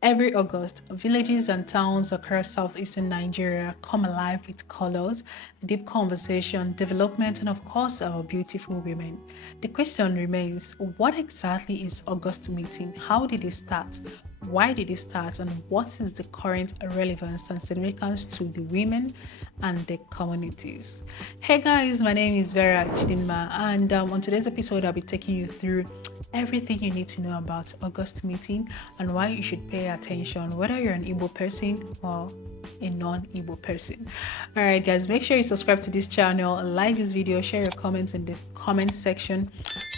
Every August, villages and towns across southeastern Nigeria come alive with colors, deep conversation, development, and of course, our beautiful women. The question remains, what exactly is August Meeting? How did it start? Why did it start? And what is the current relevance and significance to the women and the communities? Hey guys, my name is Vera Chidinma, and on today's episode, I'll be taking you through everything you need to know about August Meeting and why you should pay attention, whether you're an Igbo person or a non-Igbo person. All right, guys, make sure you subscribe to this channel, like this video, share your comments in the comment section,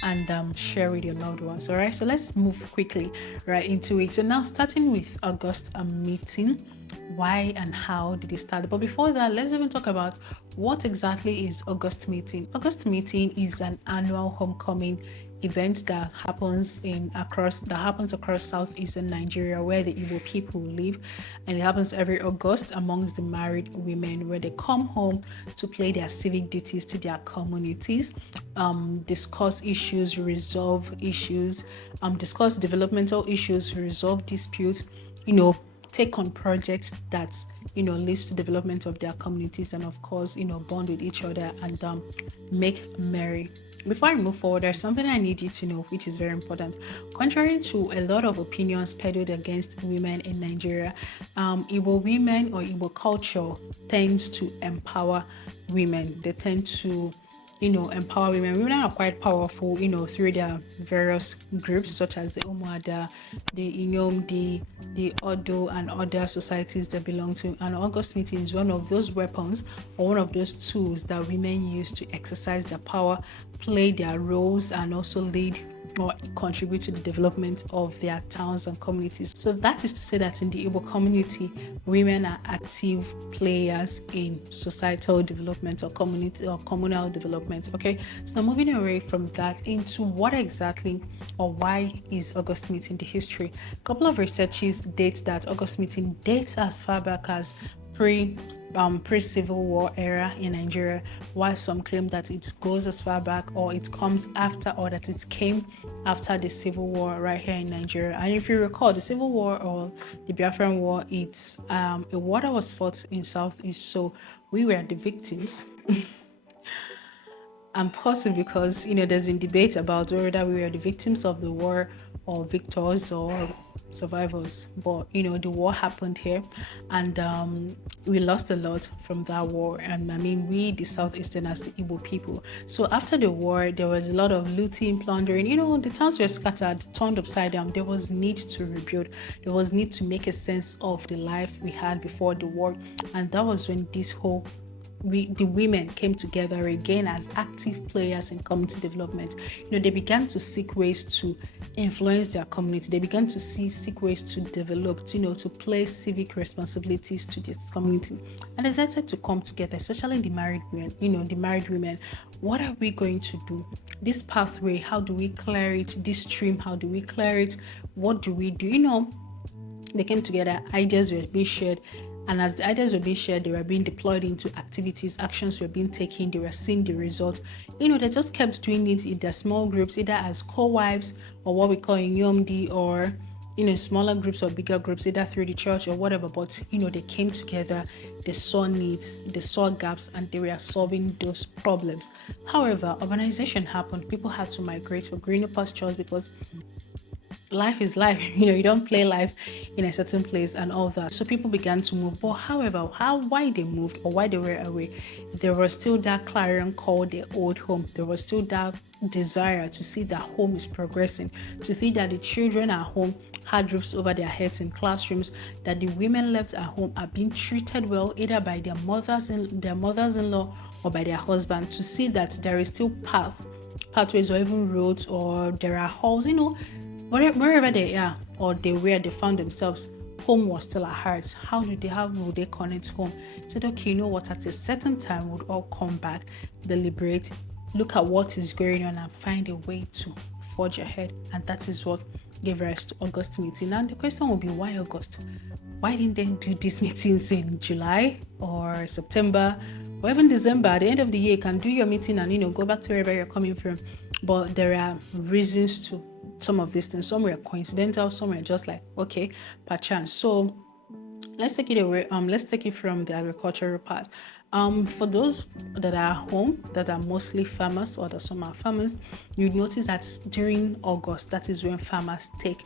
and share with your loved ones. All right, so let's move quickly right into it. So now, starting with August Meeting. Why and how did it start? But before that, let's even talk about what exactly is August Meeting. August Meeting is an annual homecoming event that happens across southeastern Nigeria, where the Igbo people live, and it happens every August amongst the married women, where they come home to play their civic duties to their communities, discuss issues, resolve issues, discuss developmental issues, resolve disputes, take on projects that leads to development of their communities, and of course bond with each other and make merry. Before I move forward, there's something I need you to know, which is very important. Contrary to a lot of opinions peddled against women in Nigeria, Igbo women or Igbo culture tends to empower women. They tend to empower women. Women are quite powerful, through their various groups, such as the Umuada, the Inyom, the Odo, and other societies they belong to. And August Meeting is one of those weapons or one of those tools that women use to exercise their power, play their roles, and also lead or contribute to the development of their towns and communities. So that is to say that in the Igbo community, women are active players in societal development or community or communal development. Okay, so moving away from that into what exactly or why is August Meeting, the history. A couple of researches date that August Meeting dates as far back as pre-Civil War era in Nigeria, while some claim that it goes as far back or it comes after, or that it came after the Civil War right here in Nigeria. And if you recall, the Civil War or the Biafran War, it's a war that was fought in Southeast, so we were the victims. And possibly because there's been debate about whether we were the victims of the war or victors or survivors, but the war happened here, and we lost a lot from that war. And I mean, we the southeasterners, the Igbo people. So after the war, there was a lot of looting, plundering. The towns were scattered, turned upside down. There was need to rebuild. There was need to make a sense of the life we had before the war, and that was when the women came together again as active players in community development. They began to seek ways to influence their community. They began to seek ways to develop, to play civic responsibilities to this community. And they decided to come together, especially the married women. What are we going to do? This pathway, how do we clear it? This stream, how do we clear it? What do we do? They came together, ideas were being shared. And as the ideas were being shared, they were being deployed into activities, actions were being taken, they were seeing the result. They just kept doing it in their small groups, either as co-wives or what we call in Yomdi, or smaller groups or bigger groups, either through the church or whatever. But they came together, they saw needs, they saw gaps, and they were solving those problems. However, urbanization happened. People had to migrate for greener pastures because life is life. You don't play life in a certain place and all that. So people began to move. But however, why they moved or why they were away, there was still that clarion call, their old home. There was still that desire to see that home is progressing, to see that the children at home had roofs over their heads in classrooms, that the women left at home are being treated well, either by their mothers-in-law or by their husband, to see that there is still pathways or even roads, or there are halls, wherever they are or where they found themselves, home was still at heart. How would they connect home? Said, okay, what, at a certain time we'll all come back, deliberate, look at what is going on, and find a way to forge ahead. And that is what gave rise to August Meeting. Now the question will be, why August? Why didn't they do these meetings in July or September or even December? At the end of the year, you can do your meeting and go back to wherever you're coming from. But there are reasons to some of these things. Some were coincidental, some were just like, okay, per chance. So let's take it away. Let's take it from the agricultural part. For those that are home, that are mostly farmers or that some are farmers, you notice that during August, that is when farmers take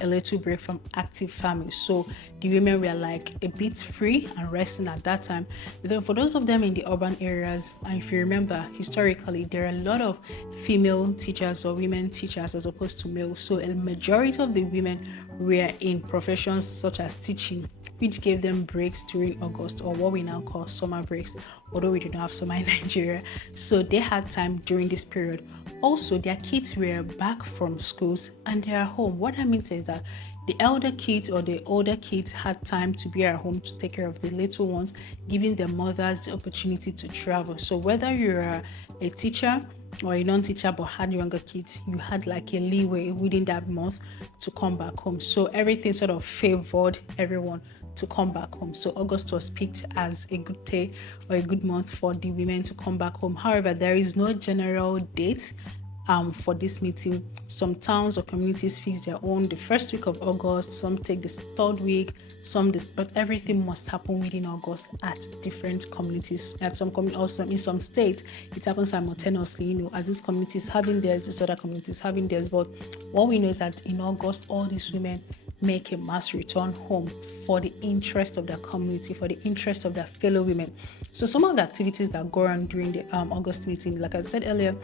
a little break from active farming. So the women were like a bit free and resting at that time. But then for those of them in the urban areas, and if you remember historically, there are a lot of female teachers or women teachers as opposed to male. So a majority of the women were in professions such as teaching, which gave them breaks during August, or what we now call summer breaks, although we do not have summer in Nigeria. So they had time during this period. Also, their kids were back from schools and they are home. What that means is that the elder kids or the older kids had time to be at home to take care of the little ones, giving their mothers the opportunity to travel. So whether you're a teacher or a non-teacher but had younger kids, you had like a leeway within that month to come back home. So everything sort of favored everyone to come back home. So August was picked as a good day or a good month for the women to come back home. However, there is no general date for this meeting. Some towns or communities fix their own the first week of August, some take the third week, some this, but everything must happen within August at different communities. At some also in some states, it happens simultaneously, as this community is having theirs, this other community is having theirs. But what we know is that in August, all these women make a mass return home for the interest of their community, for the interest of their fellow women. So some of the activities that go on during the August meeting, like I said earlier,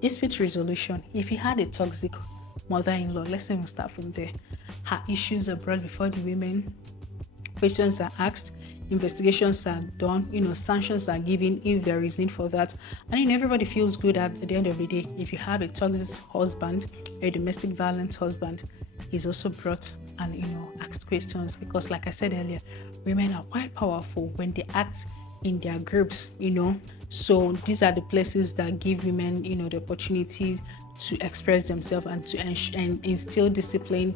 dispute resolution. If you had a toxic mother-in-law, let's even start from there. Her issues are brought before the women, questions are asked, investigations are done, sanctions are given if there is need for that. And everybody feels good at the end of the day. If you have a toxic husband, a domestic violence husband, is also brought and asked questions, because like I said earlier, women are quite powerful when they act in their groups, so these are the places that give women the opportunity to express themselves and to instill discipline,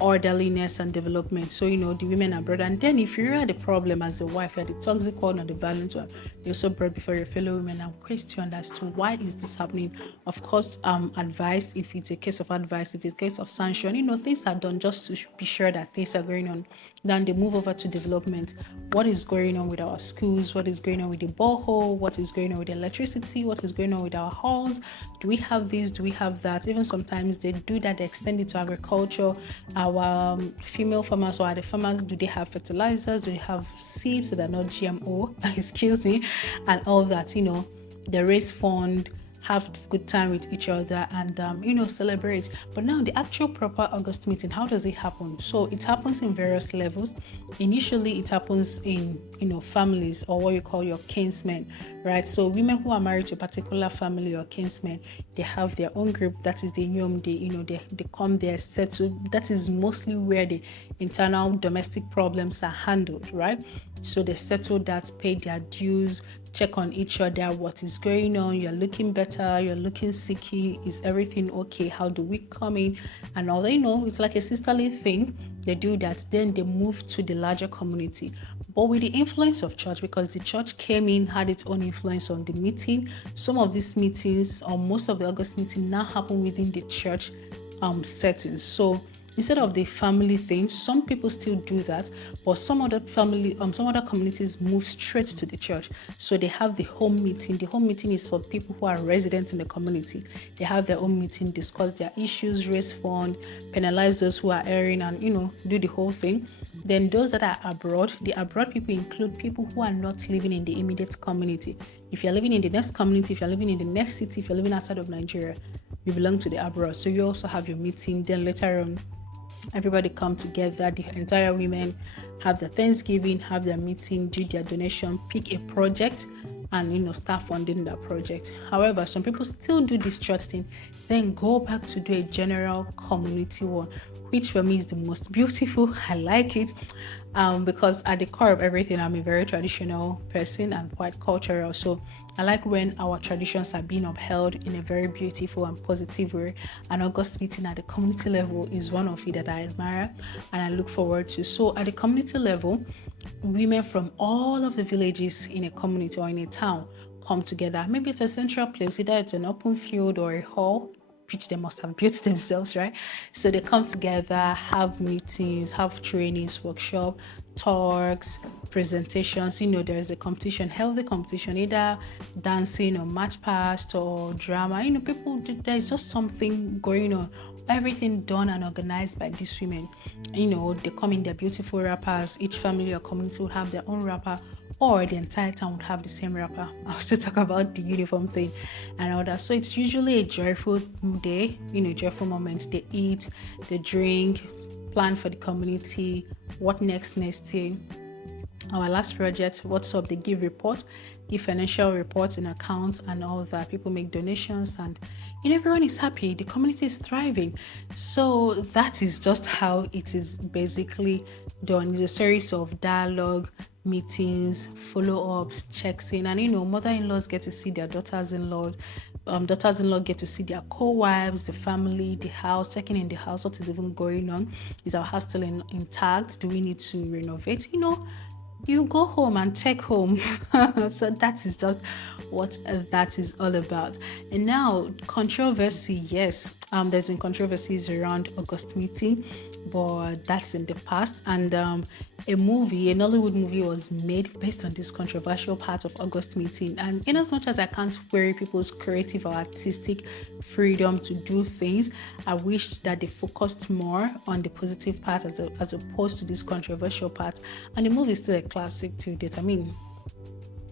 orderliness and development. So the women are brought, and then if you are the problem as a wife, you're the toxic one or the violent one, you're also brought before your fellow women and questioned as to why is this happening. Of course, advice, if it's a case of advice, if it's a case of sanction, things are done just to be sure that things are going on. Then they move over to development. What is going on with our schools? What is going on with the borehole? What is going on with the electricity? What is going on with our halls? Do we have this? Do we have that? Even sometimes they do that, they extend it to agriculture. Our female farmers or the farmers, do they have fertilizers? Do they have seeds that are not GMO? Excuse me, and all of that. The raise fund, have good time with each other, and celebrate. But now the actual proper August meeting, how does it happen? So it happens in various levels. Initially, it happens in families, or what you call your kinsmen, right? So women who are married to a particular family or kinsmen, they have their own group. That is the Nyom. They come there, settle. That is mostly where the internal domestic problems are handled, right? So they settle that, pay their dues, check on each other, what is going on, you're looking better, you're looking sicky, is everything okay, how do we come in, and all that. It's like a sisterly thing. They do that, then they move to the larger community. But with the influence of church, because the church came in, had its own influence on the meeting, some of these meetings, or most of the August meeting, now happen within the church settings. So instead of the family thing, some people still do that, but some other communities move straight to the church. So they have the home meeting. The home meeting is for people who are residents in the community. They have their own meeting, discuss their issues, raise fund, penalize those who are erring, and do the whole thing. Then those that are abroad, the abroad people include people who are not living in the immediate community. If you're living in the next community, if you're living in the next city, if you're living outside of Nigeria, you belong to the abroad. So you also have your meeting. Then later on, everybody come together, the entire women have their Thanksgiving, have their meeting, do their donation, pick a project, and start funding that project. However, some people still do this church thing, then go back to do a general community one, which for me is the most beautiful. I like it because at the core of everything, I'm a very traditional person and quite cultural. So I like when our traditions are being upheld in a very beautiful and positive way. And August meeting at the community level is one of it that I admire and I look forward to. So at the community level, women from all of the villages in a community or in a town come together. Maybe it's a central place, either it's an open field or a hall, which they must have built themselves, right? So they come together, have meetings, have trainings, workshop, talks, presentations. There is a competition, healthy competition, either dancing or match past or drama. People, there's just something going on. Everything done and organized by these women. They come in their beautiful wrappers. Each family or community will have their own wrapper, or the entire town would have the same wrapper. I'll still talk about the uniform thing and all that. So it's usually a joyful day, joyful moment. They eat, they drink, plan for the community, what next year. Our last project, what's up, they give financial reports and accounts and all that. People make donations and everyone is happy. The community is thriving. So that is just how it is basically done. It's a series of dialogue, meetings, follow-ups, checks in, and mother-in-laws get to see their daughters-in-law. Daughters-in-law get to see their co-wives, the family, the house, checking in the house, what is even going on. Is our house still intact? Do we need to renovate? You go home and check home. So that is just what that is all about. And now, controversy. Yes, there's been controversies around August Meeting, but that's in the past. And a Nollywood movie was made based on this controversial part of August Meeting. And in as much as I can't query people's creative or artistic freedom to do things, I wish that they focused more on the positive part as opposed to this controversial part. And the movie is still a classic till date. I mean,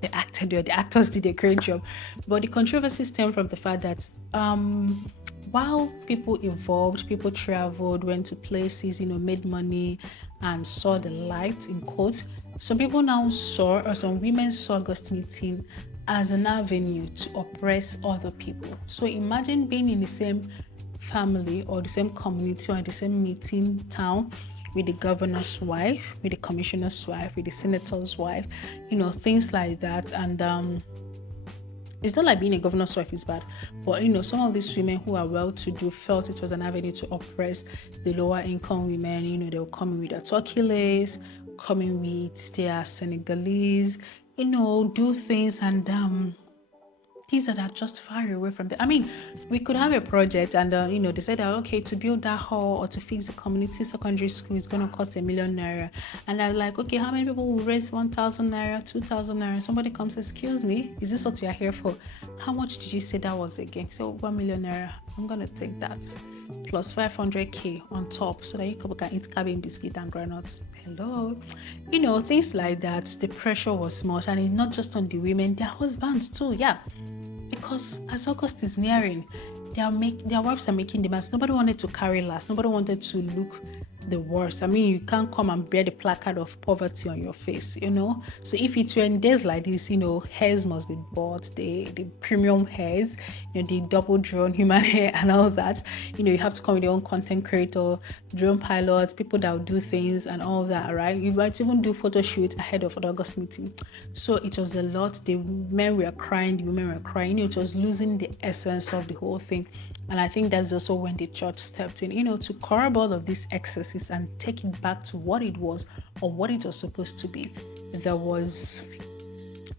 the actors did a great job, but the controversy stemmed from the fact that while people evolved, people traveled, went to places, made money and saw the light, in quotes, some people now saw, or some women saw August Meeting as an avenue to oppress other people. So imagine being in the same family or the same community or in the same meeting town with the governor's wife, with the commissioner's wife, with the senator's wife, things like that. And it's not like being a governor's wife is bad, but some of these women who are well-to-do felt it was an avenue to oppress the lower income women. They were coming with their turkey legs, coming with their Senegalese, do things and things that are just far away from them. I mean, we could have a project and, they said that, okay, to build that hall or to fix the community secondary school is going to cost ₦1,000,000. And I'm like, okay, how many people will raise 1,000 naira, 2,000 naira? Somebody comes, excuse me, is this what we are here for? How much did you say that was again? So 1,000,000 naira. I'm going to take that plus 500k on top so that you can eat cabin biscuit and granuts. Hello. Things like that. The pressure was much, and it's not just on the women, their husbands too. Yeah. Because as August is nearing, their wives are making demands. Nobody wanted to carry last. Nobody wanted to look the worst. I mean, you can't come and bear the placard of poverty on your face, So if it's in days like this, hairs must be bought, the premium hairs, the double drone human hair and all that. You have to come with your own content creator, drone pilots, people that will do things and all that, right? You might even do photo shoot ahead of the August Meeting. So it was a lot. The men were crying, the women were crying. It was losing the essence of the whole thing. And I think that's also when the church stepped in, to curb all of these excesses and take it back to what it was or what it was supposed to be. There was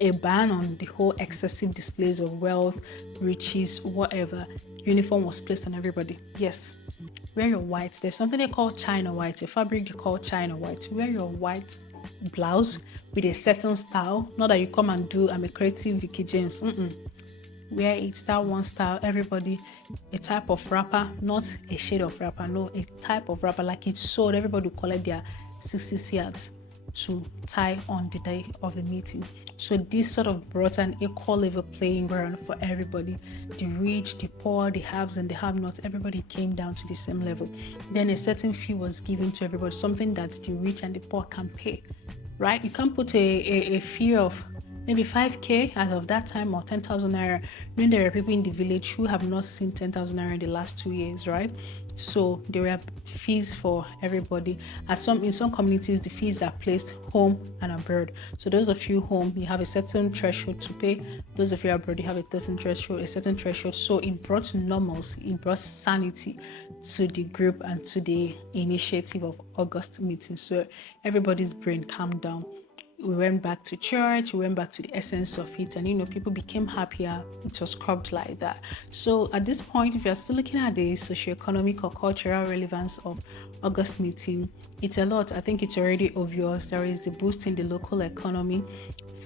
a ban on the whole excessive displays of wealth, riches, whatever. Uniform was placed on everybody. Yes, wear your white. There's something they call China white, a fabric they call China white. Wear your white blouse with a certain style. Not that you come and do, I'm a creative Vicky James. Wear it, that one style, everybody, a type of wrapper, not a shade of wrapper, no, a type of wrapper, like it's sold. Everybody will collect their 60 yards to tie on the day of the meeting. So this sort of brought an equal level playing ground for everybody. The rich, the poor, the haves and the have-nots, everybody came down to the same level. Then a certain fee was given to everybody, something that the rich and the poor can pay, right? You can't put a fee of maybe 5k as of that time or 10,000 naira. There are people in the village who have not seen 10,000 naira in the last 2 years, right? So there were fees for everybody. In some communities, the fees are placed home and abroad. So those of you home, you have a certain threshold to pay. Those of you abroad, you have a certain threshold. So it brought normalcy, it brought sanity to the group and to the initiative of August Meeting. So everybody's brain calmed down. We went back to church, we went back to the essence of it, and people became happier. It was scrubbed like that. So at this point, if you're still looking at the socioeconomic or cultural relevance of August meeting, it's a lot. I think it's already obvious. There is the boost in the local economy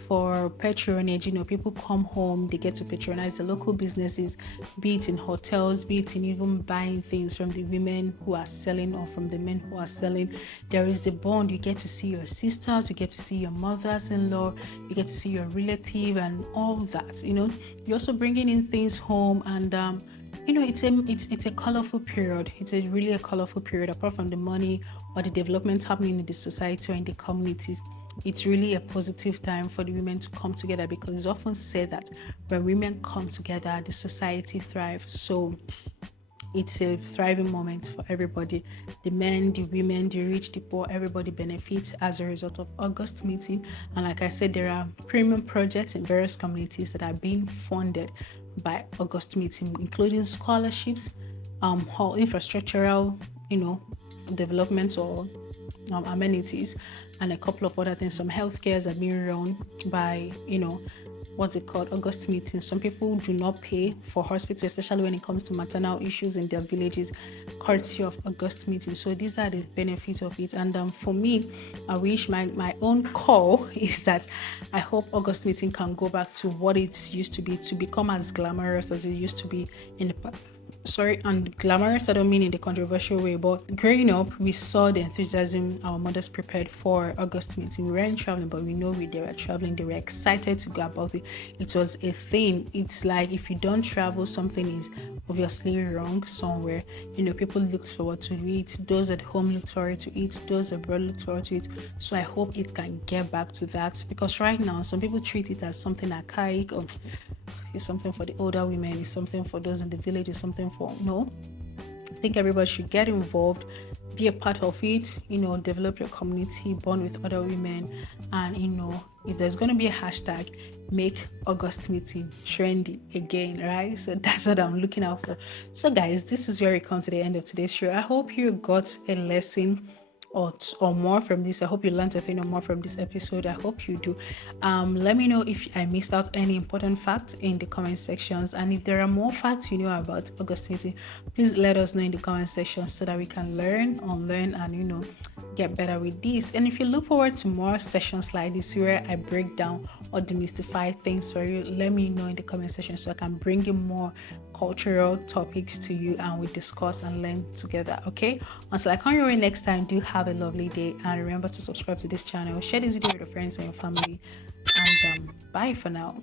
for patronage. People come home, they get to patronize the local businesses, be it in hotels, be it in even buying things from the women who are selling or from the men who are selling. There is the bond. You get to see your sisters, you get to see your mothers-in-law, you get to see your relative and all that. You're also bringing in things home, and it's a colorful period. It's really a colorful period. Apart from the money or the development happening in the society or in the communities, it's really a positive time for the women to come together, because it's often said that when women come together, the society thrives. So it's a thriving moment for everybody. The men, the women, the rich, the poor, everybody benefits as a result of August meeting. And like I said, there are premium projects in various communities that are being funded by August meeting, including scholarships, infrastructural, developments or amenities, and a couple of other things. Some healthcares are being run by, what's it called, August meetings. Some people do not pay for hospital, especially when it comes to maternal issues in their villages, courtesy of August meetings. So these are the benefits of it. And for me, I wish my own call is that I hope August meeting can go back to what it used to be, to become as glamorous as it used to be in the past. Sorry, and glamorous, I don't mean in the controversial way, but growing up, we saw the enthusiasm our mothers prepared for August meeting. We weren't traveling, but we know they were traveling. They were excited to go about it. It was a thing. It's like if you don't travel, something is obviously wrong somewhere. People looked forward to it. Those at home looked forward to it. Those abroad looked forward to it. So I hope it can get back to that, because right now, some people treat it as something archaic, or it's something for the older women, it's something for those in the village, it's something for... No, I think everybody should get involved, be a part of it, develop your community, bond with other women, and if there's going to be a hashtag, make August meeting trendy again, right? So that's what I'm looking out for. So guys, this is where we come to the end of today's show. I hope you got a lesson or more from this. I hope you learned a thing or more from this episode. I hope you do. Let me know if I missed out any important facts in the comment sections, and if there are more facts you know about August meeting, please let us know in the comment section so that we can learn, unlearn, and get better with this. And if you look forward to more sessions like this where I break down or demystify things for you, let me know in the comment section so I can bring you more cultural topics to you and we discuss and learn together. Okay, until I come your way next time, do have a lovely day, and remember to subscribe to this channel, share this video with your friends and your family, and bye for now.